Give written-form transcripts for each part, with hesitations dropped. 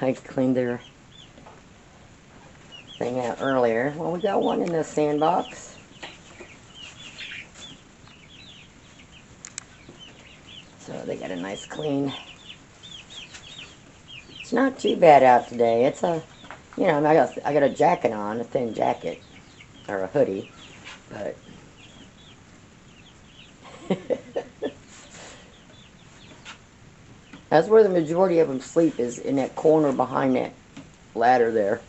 I cleaned their thing out earlier. Well, we got one in the sandbox. So they got a nice clean. It's not too bad out today. It's a, I got a jacket on, a thin jacket, or a hoodie, but that's where the majority of them sleep, is in that corner behind that ladder there.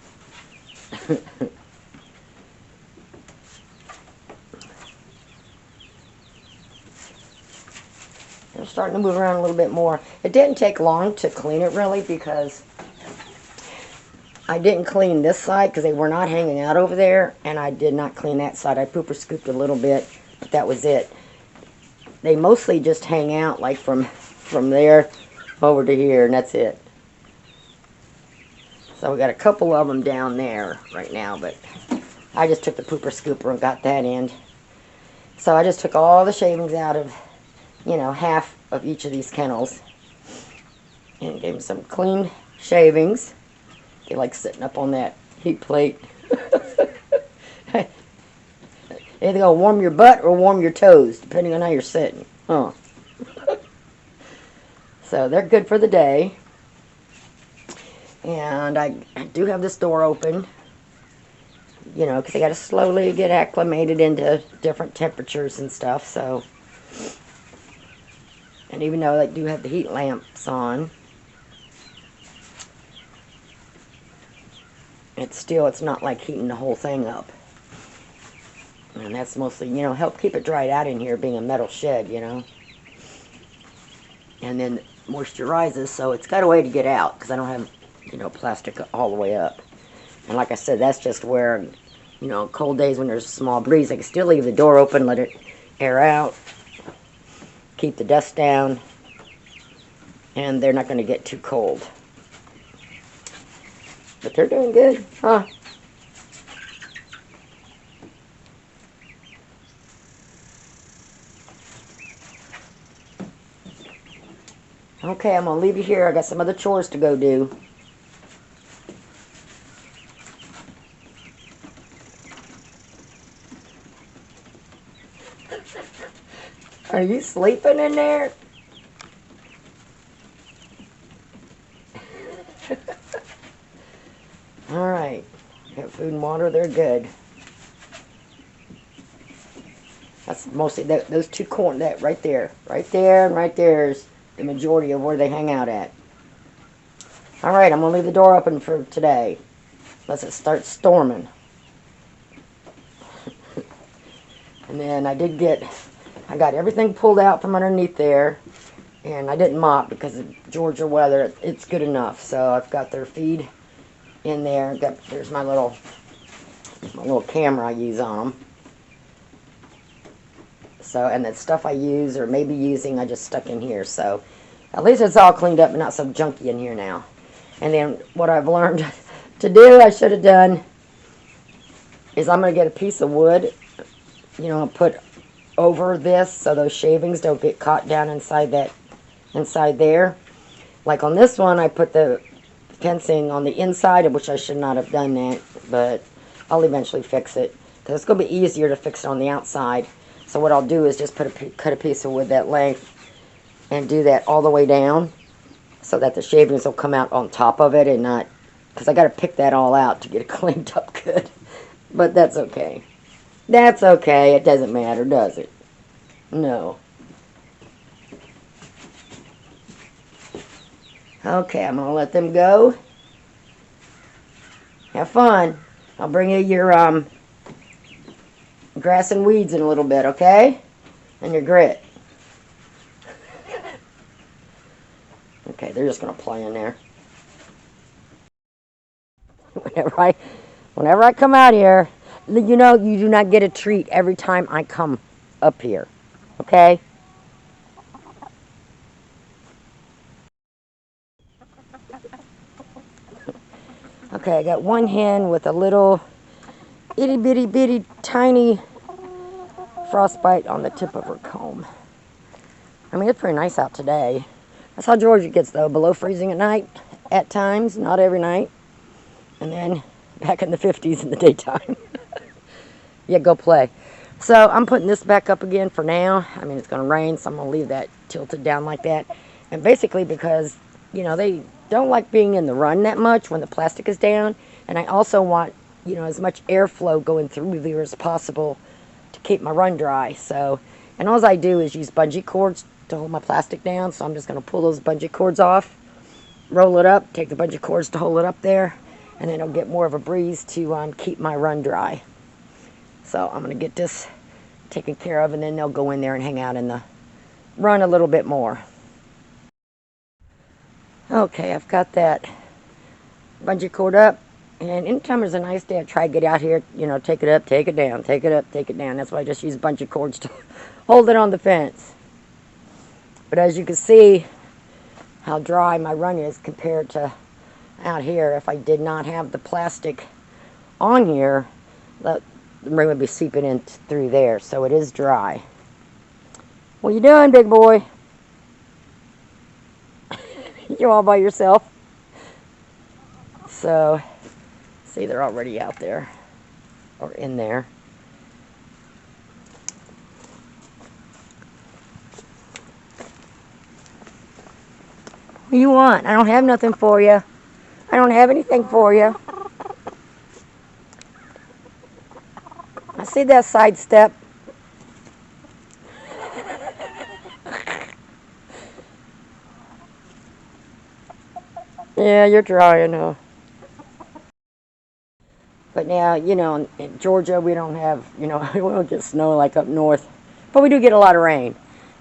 They're starting to move around a little bit more. It didn't take long to clean it, really, because I didn't clean this side because they were not hanging out over there, and I did not clean that side. I pooper scooped a little bit, but that was it. They mostly just hang out like from there over to here, and that's it. So we got a couple of them down there right now, but I just took the pooper scooper and got that in. So I just took all the shavings out of, half of each of these kennels and gave them some clean shavings. They like sitting up on that heat plate. Either gonna warm your butt or warm your toes, depending on how you're sitting. Huh. So they're good for the day. And I do have this door open, because they got to slowly get acclimated into different temperatures and stuff. So, and even though they do have the heat lamps on, it's not like heating the whole thing up. And that's mostly, help keep it dried out in here, being a metal shed, And then moisturizes, so it's got a way to get out, because I don't have, plastic all the way up. And like I said, that's just where, cold days when there's a small breeze, I can still leave the door open, let it air out, keep the dust down, and they're not going to get too cold. But they're doing good, huh? Okay, I'm going to leave you here. I got some other chores to go do. Are you sleeping in there? Alright. Got food and water. They're good. That's mostly those two corners. That right there. Right there and right there is the majority of where they hang out at. Alright, I'm going to leave the door open for today. Unless it starts storming. And then I got everything pulled out from underneath there. And I didn't mop because of Georgia weather. It's good enough. So I've got their feed in there. There's my little camera I use on them. So, and the stuff I use or maybe using, I just stuck in here. So at least it's all cleaned up and not so junky in here now. And then what I've learned to do, I should have done, is I'm going to get a piece of wood, put over this so those shavings don't get caught down inside there. Like on this one, I put the fencing on the inside, which I should not have done that, but I'll eventually fix it because it's going to be easier to fix it on the outside. So what I'll do is just cut a piece of wood that length and do that all the way down so that the shavings will come out on top of it and not, because I got to pick that all out to get it cleaned up good. But that's okay. That's okay. It doesn't matter, does it? No. Okay, I'm going to let them go. Have fun. I'll bring you your grass and weeds in a little bit, okay? And your grit. Okay, they're just going to play in there. Whenever I come out here, you do not get a treat every time I come up here, okay? Okay, I got one hen with a little itty bitty bitty tiny frostbite on the tip of her comb. I mean, it's pretty nice out today. That's how Georgia gets, though, below freezing at night. at times, not every night. And then back in the 50s in the daytime. Yeah, go play. So I'm putting this back up again for now. I mean, it's going to rain, so I'm going to leave that tilted down like that. And basically because, you know, they don't like being in the run that much when the plastic is down. And I also want, you know, as much airflow going through there as possible to keep my run dry. So, and all I do is use bungee cords to hold my plastic down. So I'm just going to pull those bungee cords off, roll it up, take the bungee cords to hold it up there, and then it'll get more of a breeze to keep my run dry. So I'm going to get this taken care of, and then they'll go in there and hang out in the run a little bit more. Okay, I've got that bungee cord up, and anytime there's a nice day, I try to get out here, you know, take it up, take it down, take it up, take it down. That's why I just use bungee cords to hold it on the fence. But as you can see how dry my run is compared to out here, if I did not have the plastic on here, the rain would be seeping in through there, so it is dry. What you doing, big boy? You're all by yourself. So, see, they're already out there, or in there. What do you want? I don't have nothing for you. I don't have anything for you. I see that sidestep. Yeah, you're trying, huh? But now, you know, in Georgia, we don't have, you know, we don't get snow like up north. But we do get a lot of rain.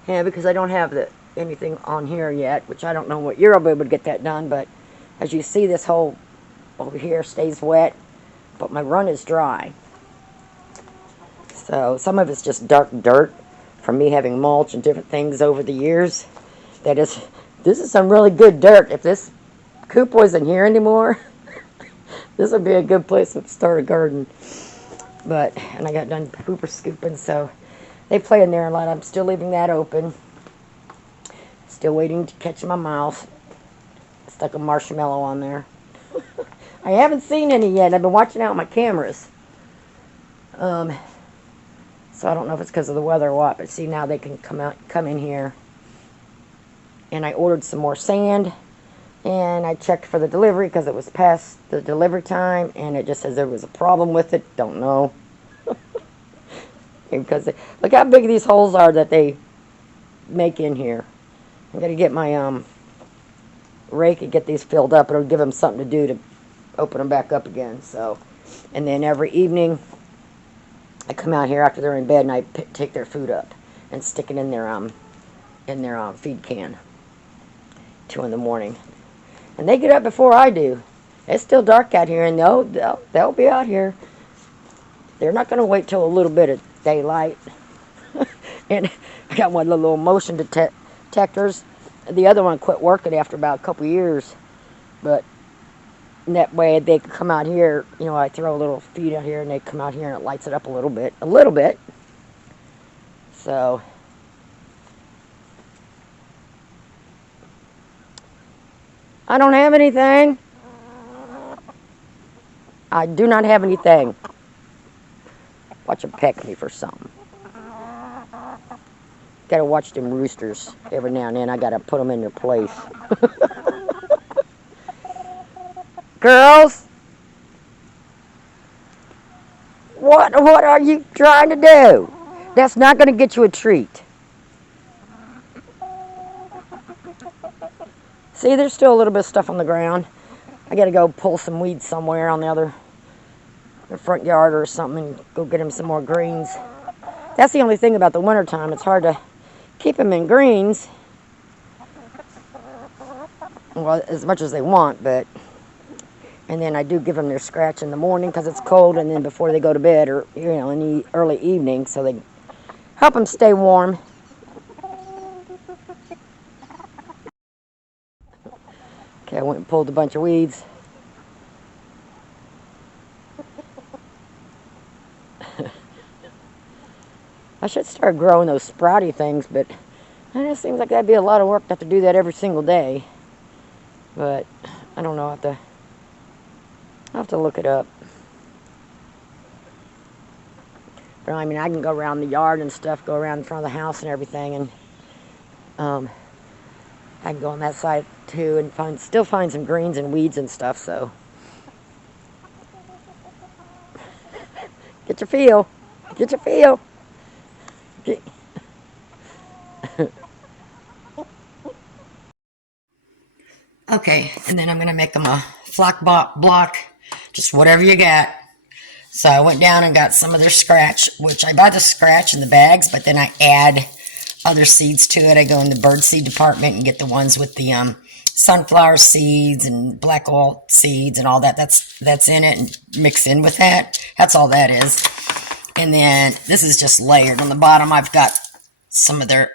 Yeah, because I don't have anything on here yet, which I don't know what year I'll be able to get that done. But as you see, this whole over here stays wet, but my run is dry. So some of it's just dark dirt from me having mulch and different things over the years. This is some really good dirt. If this coop wasn't here anymore, this would be a good place to start a garden. And I got done pooper scooping, so they play in there a lot. I'm still leaving that open. Still waiting to catch my mouse. Stuck a marshmallow on there. I haven't seen any yet. I've been watching out my cameras. So I don't know if it's because of the weather or what, but see, now they can come in here. And I ordered some more sand, and I checked for the delivery because it was past the delivery time, and it just says there was a problem with it. Don't know. Because look how big these holes are that they make in here. I'm going to get my rake and get these filled up. It'll give them something to do to open them back up again. So, and then every evening I come out here after they're in bed and I take their food up and stick it in their feed can. 2 in the morning, and they get up before I do. It's still dark out here, and they'll be out here. They're not going to wait till a little bit of daylight. And I got one of the little motion detectors. The other one quit working after about a couple years, but that way they can come out here. You know, I throw a little feed out here, and they come out here, and it lights it up a little bit. So I don't have anything. I do not have anything. Watch them peck me for something. Gotta watch them roosters every now and then. I gotta put them in their place. Girls, what are you trying to do? That's not gonna get you a treat. See, there's still a little bit of stuff on the ground. I gotta go pull some weeds somewhere on the front yard or something and go get them some more greens. That's the only thing about the wintertime. It's hard to keep them in greens. Well, as much as they want, but... And then I do give them their scratch in the morning because it's cold, and then before they go to bed, or, you know, in the early evening, so they help them stay warm. Okay, I went and pulled a bunch of weeds. I should start growing those sprouty things, but it just seems like that'd be a lot of work to have to do that every single day. But I don't know. I'll have to look it up. But I mean, I can go around the yard and stuff, go around in front of the house and everything, and I can go on that side too and still find some greens and weeds and stuff. So get your feel. Get your feel. Get. Okay, and then I'm going to make them a flock block, just whatever you got. So I went down and got some of their scratch, which I buy the scratch in the bags, but then I add other seeds to it. I go in the bird seed department and get the ones with the sunflower seeds and black oil seeds and all that. That's in it, and mix in with that. That's all that is. And then this is just layered. On the bottom, I've got some of their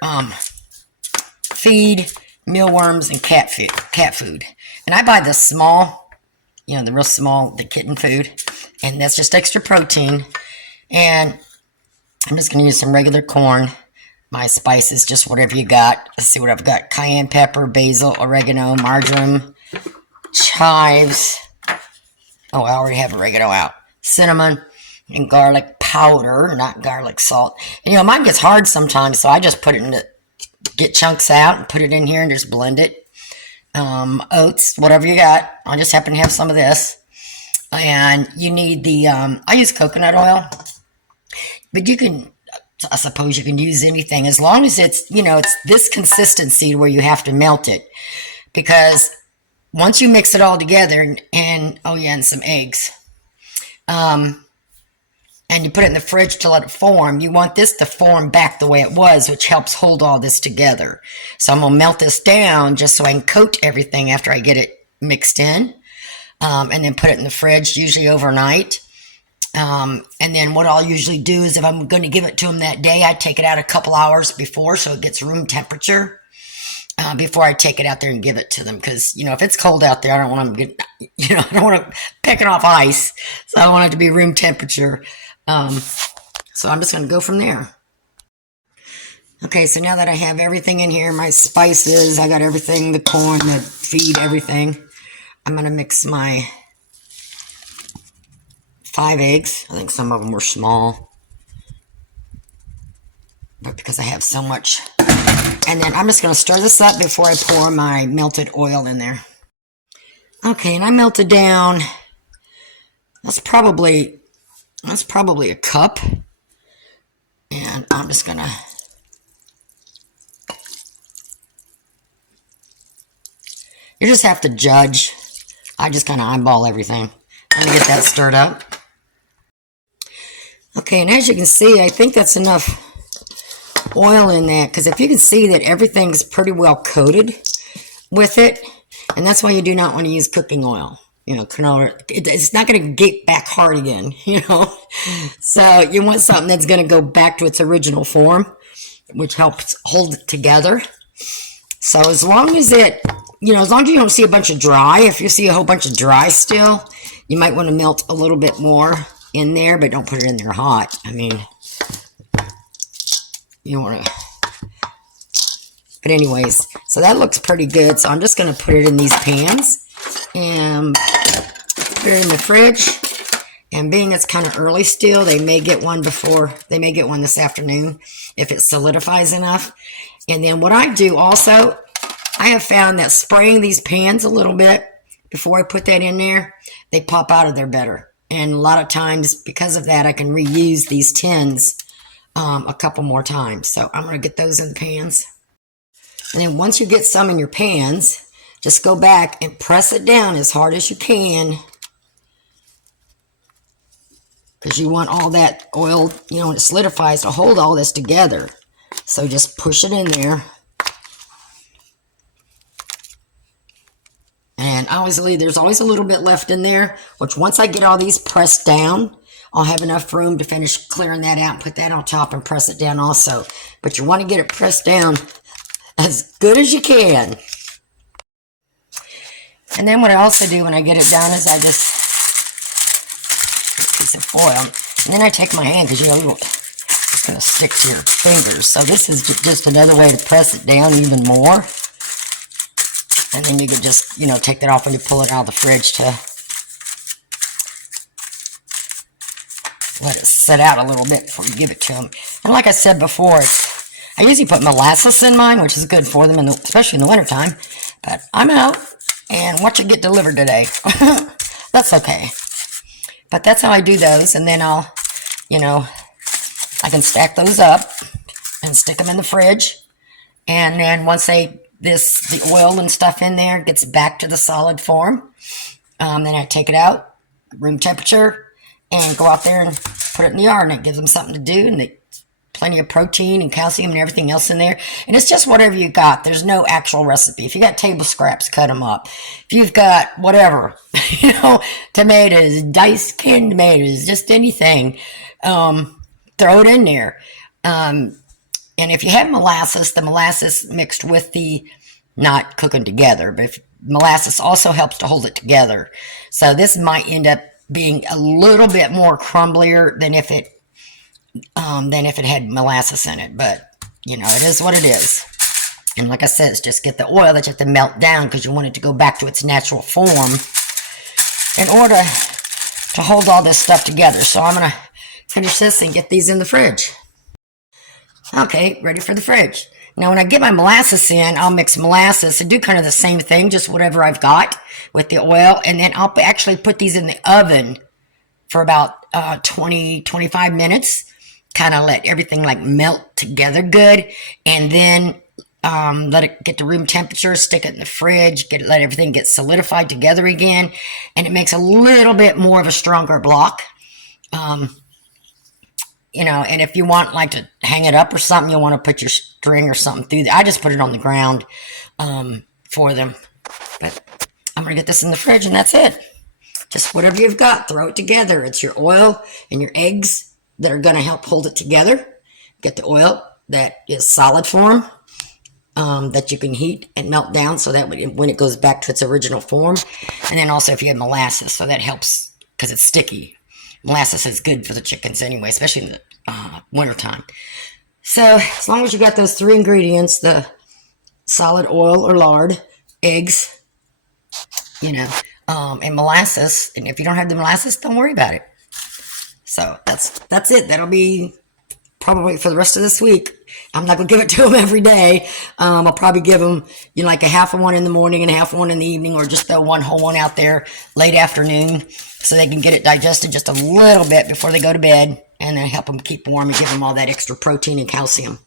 feed, mealworms, and cat food. And I buy the small, the real small, the kitten food. And that's just extra protein. And I'm just going to use some regular corn. My spices, just whatever you got. Let's see what I've got. Cayenne pepper, basil, oregano, marjoram, chives. Oh, I already have oregano out. Cinnamon and garlic powder, not garlic salt. And mine gets hard sometimes, so I just put it in get chunks out and put it in here and just blend it. Oats, whatever you got. I just happen to have some of this. And you need the, I use coconut oil, but I suppose you can use anything as long as it's, it's this consistency where you have to melt it. Because once you mix it all together and some eggs, and you put it in the fridge to let it form, you want this to form back the way it was, which helps hold all this together. So I'm going to melt this down just so I can coat everything after I get it mixed in, and then put it in the fridge, usually overnight. And then what I'll usually do is if I'm going to give it to them that day, I take it out a couple hours before so it gets room temperature before I take it out there and give it to them. Because, if it's cold out there, I don't want them to get, I don't want to pick it off ice. So I want it to be room temperature. So I'm just going to go from there. Okay, so now that I have everything in here, my spices, I got everything, the corn, the feed, everything. I'm going to mix my 5 eggs. I think some of them were small, but because I have so much. And then I'm just going to stir this up before I pour my melted oil in there. Okay, and I melted down, that's probably a cup. And I'm just going to you just have to judge. I just kind of eyeball everything. Let me get that stirred up. Okay, and as you can see, I think that's enough oil in that, because if you can see that everything's pretty well coated with it, and that's why you do not want to use cooking oil. Canola, it's not going to get back hard again, So you want something that's going to go back to its original form, which helps hold it together. So as long as as long as you don't see a bunch of dry, if you see a whole bunch of dry still, you might want to melt a little bit more in there, but don't put it in there hot. I mean, you don't want to. But anyways, so that looks pretty good. So I'm just going to put it in these pans and put it in the fridge. And being it's kind of early still, they may get one this afternoon if it solidifies enough. And then what I do also, I have found that spraying these pans a little bit before I put that in there, they pop out of there better. And a lot of times, because of that, I can reuse these tins a couple more times. So I'm going to get those in the pans. And then once you get some in your pans, just go back and press it down as hard as you can. Because you want all that oil, when it solidifies, to hold all this together. So just push it in there. And there's always a little bit left in there, which once I get all these pressed down, I'll have enough room to finish clearing that out and put that on top and press it down also. But you want to get it pressed down as good as you can. And then what I also do when I get it done is I just piece of foil, and then I take my hand, because it's going to stick to your fingers. So this is just another way to press it down even more. And then you could just, you know, take that off when you pull it out of the fridge to let it sit out a little bit before you give it to them. And like I said before, I usually put molasses in mine, which is good for them, especially in the wintertime. But I'm out, and watch it get delivered today. That's okay. But that's how I do those, and then I'll, you know, I can stack those up and stick them in the fridge. And then once the oil and stuff in there gets back to the solid form, then I take it out, room temperature, and go out there and put it in the yard, and it gives them something to do, and plenty of protein and calcium and everything else in there. And it's just whatever you got. There's no actual recipe. If you got table scraps, cut them up. If you've got whatever, you know, tomatoes, diced canned tomatoes, just anything, throw it in there. And if you have molasses, the molasses mixed with the, not cooking together, but molasses also helps to hold it together. So this might end up being a little bit more crumblier than if it had molasses in it. But, you know, it is what it is. And like I said, it's just get the oil that you have to melt down because you want it to go back to its natural form in order to hold all this stuff together. So I'm going to finish this and get these in the fridge. Okay, ready for the fridge. Now, when I get my molasses in, I'll mix molasses and do kind of the same thing, just whatever I've got with the oil. And then I'll actually put these in the oven for about 20-25 minutes. Kind of let everything like melt together good. And then let it get to room temperature, stick it in the fridge, let everything get solidified together again. And it makes a little bit more of a stronger block. You know, and if you want like to hang it up or something, you'll want to put your string or something through there. I just put it on the ground for them. But I'm going to get this in the fridge, and that's it. Just whatever you've got, throw it together. It's your oil and your eggs that are going to help hold it together. Get the oil that is solid form, that you can heat and melt down so that when it goes back to its original form. And then also if you have molasses, so that helps because it's sticky. Molasses is good for the chickens anyway, especially in the wintertime. So as long as you got those three ingredients, the solid oil or lard, eggs, you know, and molasses. And if you don't have the molasses, don't worry about it. So that's it. That'll be probably for the rest of this week. I'm not going to give it to them every day. I'll probably give them, you know, like a half of one in the morning and a half of one in the evening, or just throw one whole one out there late afternoon so they can get it digested just a little bit before they go to bed, and then help them keep warm and give them all that extra protein and calcium.